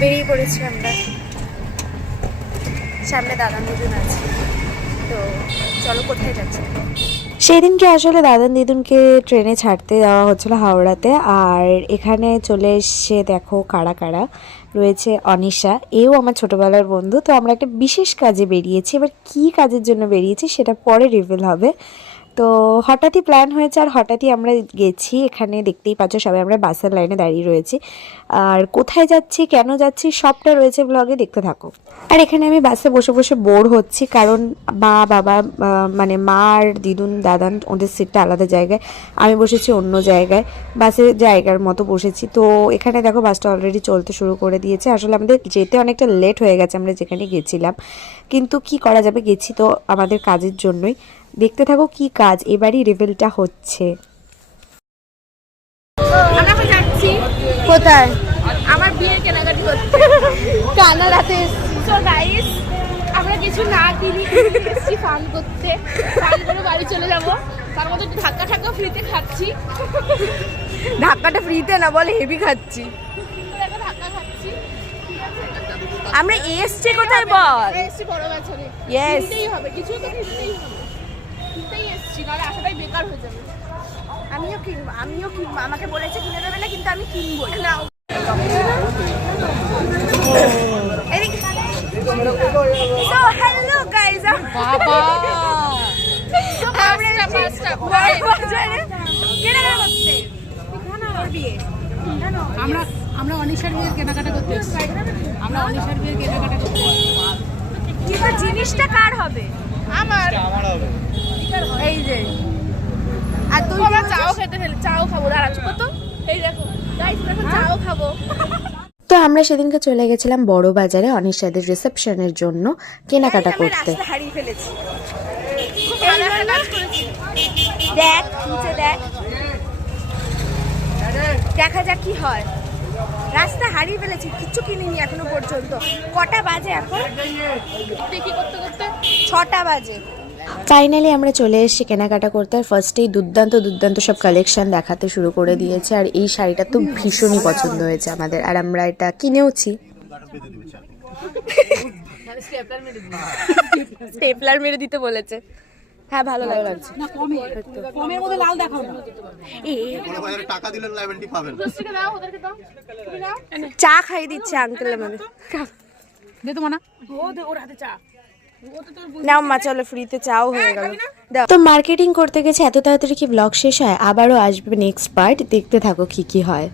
বেরিয়ে পড়েছি আমরা, সামনে দাদা দিদুন আছে, তো চলো কোথায় যাচ্ছি। সেদিনকে আসলে দাদান দিদুনকে ট্রেনে ছাড়তে যাওয়া হচ্ছিলো হাওড়াতে, আর এখানে চলে এসছে দেখো কারা কারা রয়েছে। অনিশা, এও আমার ছোটোবেলার বন্ধু। তো আমরা একটা বিশেষ কাজে বেরিয়েছি, এবার কী কাজের জন্য বেরিয়েছি সেটা পরে রিভিল হবে। তো হঠাৎই প্ল্যান হয়েছে আর হঠাৎই আমরা গেছি। এখানে দেখতেই পাচ্ছ সবাই আমরা বাসের লাইনে দাঁড়িয়ে রয়েছি, আর কোথায় যাচ্ছি কেন যাচ্ছি সবটা রয়েছে ব্লগে, দেখতে থাকো। আর এখানে আমি বাসে বসে বসে বোর হচ্ছি, কারণ মা বাবা মানে মা আর দিদুন দাদান ওদের সিটটা আলাদা জায়গায়, আমি বসেছি অন্য জায়গায়, বাসের জায়গার মতো বসেছি। তো এখানে দেখো বাসটা অলরেডি চলতে শুরু করে দিয়েছে। আসলে আমাদের যেতে অনেকটা লেট হয়ে গেছে আমরা যেখানে গেছিলাম, কিন্তু কি করা যাবে, গেছি তো আমাদের কাজের জন্যই। দেখতে থাকো কি কাজ, এবারই রিভিলটা হচ্ছে। আমরা যাচ্ছি কোথায়? আমার বিয়ের কেনাকাটি করতে কানাডাতে। সো গাইস, আমরা কিছু না কিনি, এসেছি ফান করতে, ফান করে বাড়ি চলে যাব। তার মধ্যে ধাক্কা ঠাক্কা ফ্রিতে খাচ্ছি। ধাক্কাটা ফ্রিতে না, বলে হেভি খাচ্ছি। ধাক্কা খাচ্ছি। আমরা এসছি কোথায় বল? এসেছি বড় বাজারে। ইয়েস, কিনতেই হবে, কিছু তো কিনতেই হবে। কিনতেই এসেছি, নাহলে আসাটাই বেকার হয়ে যাবে। আমিও কিনবো, আমাকে বলেছে কিনে দেবে না, কিন্তু আমি কিনবো না। So hello guys, বাবা আমরা অনিশার বিয়ের কেনাকাটা করতে এসেছি। আমরা অনিশার বিয়ের কেনাকাটা করতে এসেছি। কিন্তু জিনিসটা কার হবে? আমার হবে। এই যে, আর তুই আমরা চাও খেতে ফেলে, চাও খাবো। দাঁড়া চুপ তো, এই দেখো গাইস, দেখো চাও খাবো। তো আমরা সেদিনকে চলে গেছিলাম বড় বাজারে অনিশাদের রিসেপশনের জন্য কেনাকাটা করতে। হারিয়ে ফেলেছি। দেখ নিচে দেখ, দেখা যাক কি হয়। রাস্তা হারিয়ে ফেলেছি, কিচ্ছু কিনিনি এখনো পর্যন্ত। কটা বাজে এখন? দেখি করতে করতে 6টা বাজে। ফাইনালি আমরা চলে এসেছি কেনাকাটা করতে, আর ফার্স্টেই দুর্দান্ত সব কালেকশন দেখাতে শুরু করে দিয়েছে। আর এই শাড়িটা তো ভীষণই পছন্দ হয়েছে আমাদের, আর আমরা এটা কিনেওছি। স্টেপলার মেরে দিতে বলেছে। হ্যাঁ ভালো লাগছে। না কমের মধ্যে লাল দেখাও না। বড় বাজারে টাকা দিলে লাইভেন্টি পাবেন। দোস্তিকে দাও, ওদেরকে দাও, তুমি দাও। চা খাইয়ে দিচ্ছে আঙ্কেল আমাদের। দে তো মানা, ও দে ওর হাতে চা। নাও মা, চলো ফ্রিতে চাও হয়ে গেল। তো মার্কেটিং করতে গেছে এত তাড়াতাড়ি কি ব্লগ শেষ হয়? আবারও আসবে নেক্সট পার্ট, দেখতে থাকো কি কি হয়।